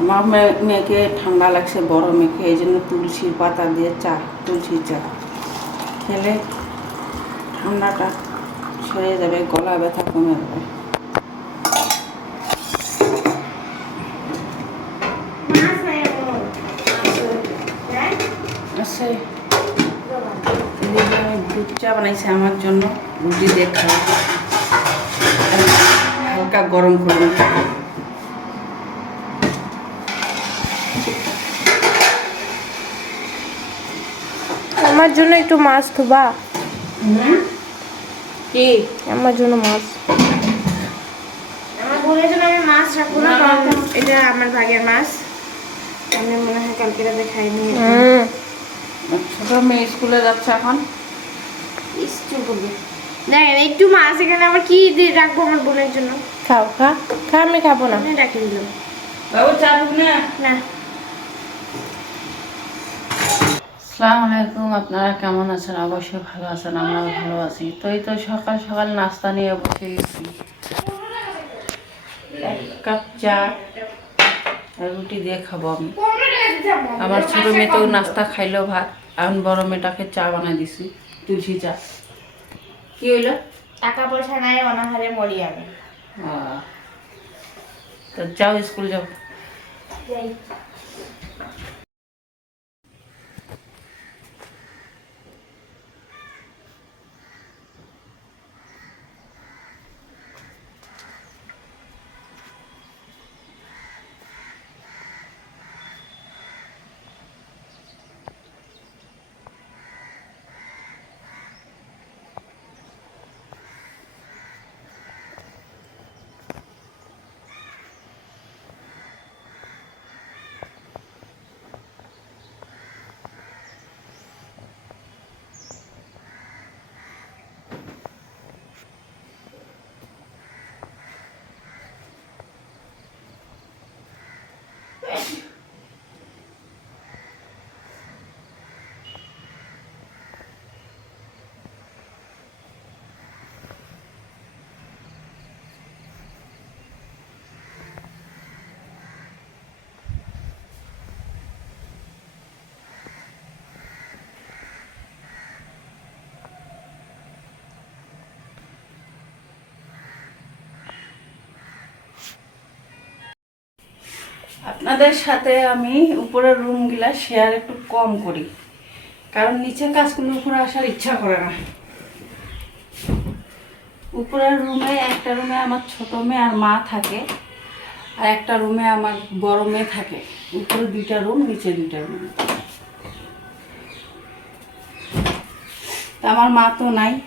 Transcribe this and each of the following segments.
আমার মেয়ে- মেয়েকে ঠান্ডা লাগছে, বড় মেয়েকে, এই জন্য তুলসীর পাতা দিয়ে চা, তুলসী চা। খেলে ঠান্ডাটা সরে যাবে, গলা ব্যথা কমে যাবে। দুধ চা বানাইছি আমার জন্য, রুটি দিয়ে খাই হালকা গরম করুন আমার জন্য একটু মাছ থুবা কি? আমার জন্য মাছ। আমার বোনের আমি মাছ রাখব না এটা আমার ভাগের মাছ আমি মনে হয় কালকে রাতে খাইনি। ছোট মেয়ে স্কুলে যাচ্ছে এখন। দেখেন একটু মাছ এখানে আবার কি দিয়ে রাখব আমার বোনের জন্য? খাও খা। খা আমি খাব না। আমি রাখি দিলাম। বাবু চা না। না। আসসালামু আলাইকুম আপনারা কেমন আছেন? অবশ্যই ভালো আছেন আমরাও ভালো আছি। তো এই তো সকাল সকাল নাস্তা নিয়ে বসে গেছি। এক কাপ চা রুটি দিয়ে খাব আমি। আমার ছোট মেয়ে তো নাস্তা খাইলো ভাত এখন বড় মেয়েটাকে চা বানাই দিছি তুলসী চা। কি হইল? টাকা পয়সা নাই অনাহারে মরি আমি। তো যাও স্কুল যাও। আপনাদের সাথে আমি উপরের রুমগুলা শেয়ার একটু কম করি। কারণ নিচে কাজ করলে উপরে আসার ইচ্ছা করে না। উপরের রুমে, একটা রুমে আমার ছোট মেয়ে আর মা থাকে, আর একটা রুমে আমার বড় মেয়ে থাকে। উপরে দুইটা রুম, নিচে দুইটা রুম। তা আমার মা তো নাই।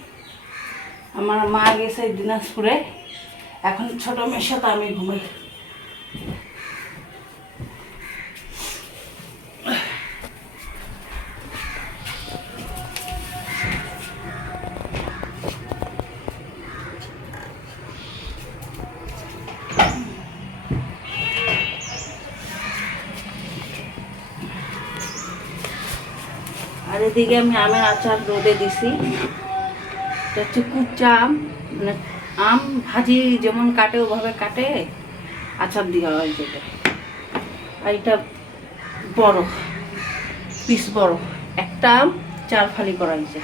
আমার মা গেছে দিনাজপুরে। এখন ছোট মেয়ের সাথে আমি ঘুমাই। আর এদিকে আমি আমের আচার রোদে দিছি। এটা হচ্ছে কুচা আম মানে আম ভাজি যেমন কাটে, ওভাবে কাটে, আচার দেওয়া হয় যেটা আর এটা বড় পিস বড়। একটা আম চার ফালি করা হয়েছে।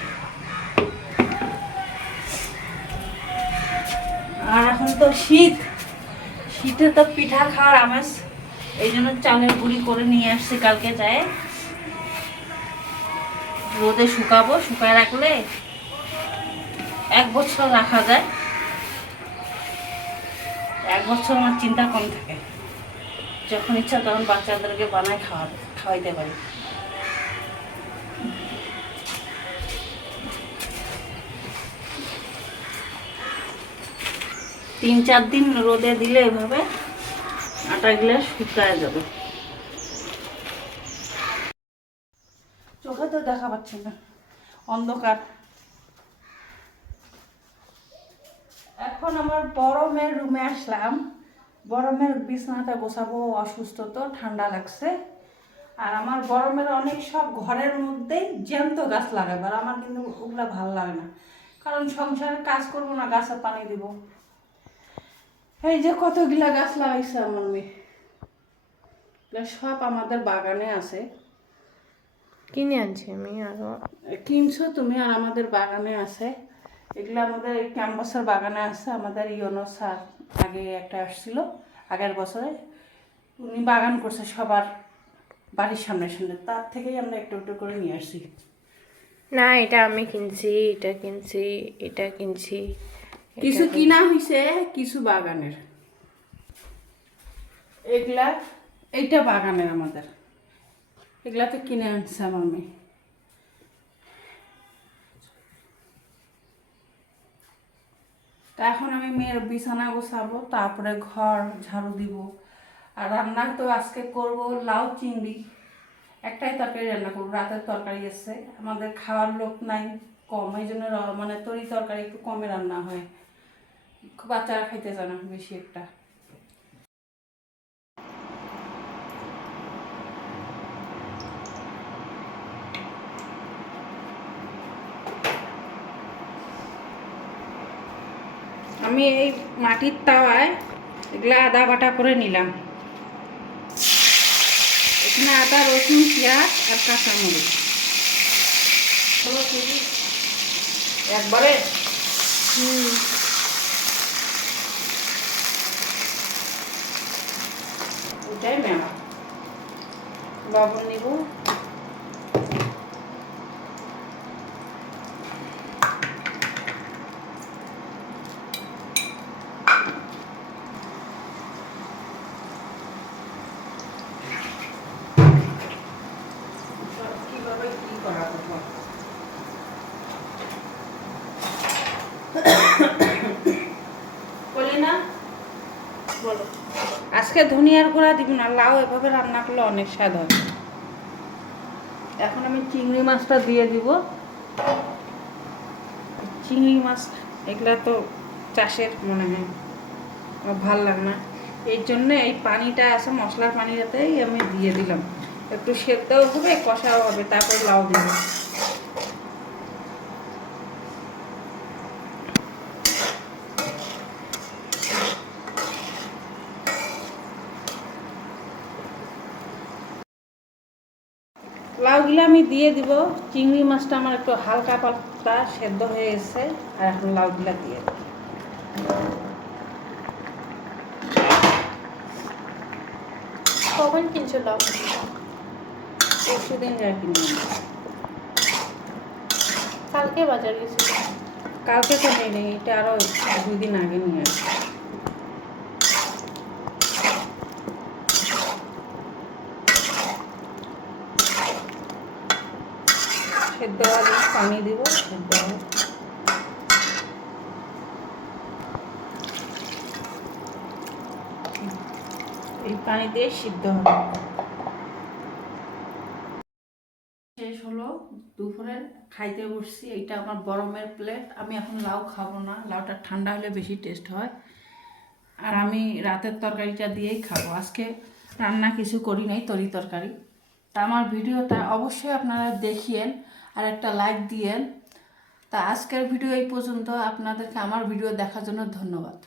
আর এখন তো শীত। শীতে তো পিঠা খাওয়ার আমেজ। এই জন্য চালের গুঁড়ি করে নিয়ে আসছি কালকে যায়। রোদে শুকাবো, শুকায় রাখলে এক বছর রাখা যায়। এক বছর আমার চিন্তা কম থাকে। যখন ইচ্ছা তখন বাচ্চাদেরকে বানায় খাওয়া, খাওয়াইতে পারি। তিন চার দিন রোদে দিলে এভাবে আটাগুলো শুকায় যাবে। পাচ্ছে না। অন্ধকার। এখন আমার বড় মেয়ের রুমে আসলাম। বড় মেয়ের বিছনাটা বসাবো অসুস্থ তো, ঠান্ডা লাগছে। আর আমার বড় মেয়ের অনেক সব ঘরের মধ্যেই জ্যান্ত গাছ লাগাবে, আর আমার কিন্তু ওগুলো ভালো লাগে না। কারণ সংসারে কাজ করব না, গাছে পানি দিব। এই যে কতগুলা গাছ লাগাইছে আমার মেয়ে। সব আমাদের বাগানে আছে। কিনে আনছি আমি আরও। কিনছো তুমি আর আমাদের বাগানে আছে। এগুলো আমাদের এই ক্যাম্পাসের বাগানে আছে। আমাদের ইয়নো স্যার আগে একটা আসছিল আগের বছরে। উনি বাগান করছে সবার বাড়ির সামনে সামনে। তার থেকেই আমরা একটু একটু করে নিয়ে আসি না এটা আমি কিনছি এটা কিনছি এটা কিনছি। কিছু কিনা হয়েছে কিছু বাগানের। এগুলা এইটা বাগানের আমাদের। এগুলা তো কিনে আনছে আমার মেয়ে তা এখন আমি মেয়ের বিছানা গোছাবো, তারপরে ঘর ঝাড়ু দিব। আর রান্না তো আজকে করব লাউ চিংড়ি। একটাই তরকারি রান্না করব, রাতের তরকারি আছে। আমাদের খাওয়ার লোক নাই কম, এই জন্য মানে তরি তরকারি একটু কমে রান্না হয়। বাচ্চারা খাইতে চায় বেশি একটা। আমি এই মাটির তাওয়ায় এগুলো আদা বাটা করে নিলাম। এখানে আদা রসুন পেঁয়াজ আর কাঁচামরিচ। একবারে? হুম। ওটাই মেলা লবণ নিব। আজকে ধনিয়ার গুঁড়া দিব না, লাউ এভাবে রান্না করলে অনেক স্বাদ হয়। এখন আমি চিংড়ি মাছটা দিয়ে দিব। চিংড়ি মাছ এগুলা তো চাষের মনে হয়। আমার ভালো লাগে না। এই জন্য এই পানিটা আছে, মশলার পানিটাতেই আমি দিয়ে দিলাম। একটু সেদ্ধও হবে, কষাও হবে, তারপর লাউ দিব। লাউগুলো আমি দিয়ে দিব। চিংড়ি মাছটা আমার একটু হালকা পাতলা সেদ্ধ হয়ে এসেছে আর এখন লাউগুলা দিয়ে দেব। কখন কিনছো লাউ? পরশু দিন যা কিনে কালকে বাজার গেছিল কালকে তো নেই নেই এটা আরও দুই দিন আগে নিয়ে আসি। সেদ্ধ হলে পানি দিব, সেদ্ধ হবে এই পানি দিয়ে সিদ্ধ হবে। হলো দুপুরের খাইতে বসছি, এইটা আমার গরমের প্লেট আমি এখন লাউ খাব না, লাউটা ঠান্ডা হলে বেশি টেস্ট হয়। আর আমি রাতের তরকারিটা দিয়েই খাব, আজকে রান্না কিছু করি নাই, তরি তরকারি। তা আমার ভিডিওটা অবশ্যই আপনারা দেখিয়েন আর একটা লাইক দিয়েন। তা আজকের ভিডিও এই পর্যন্ত, আপনাদেরকে আমার ভিডিও দেখার জন্য ধন্যবাদ।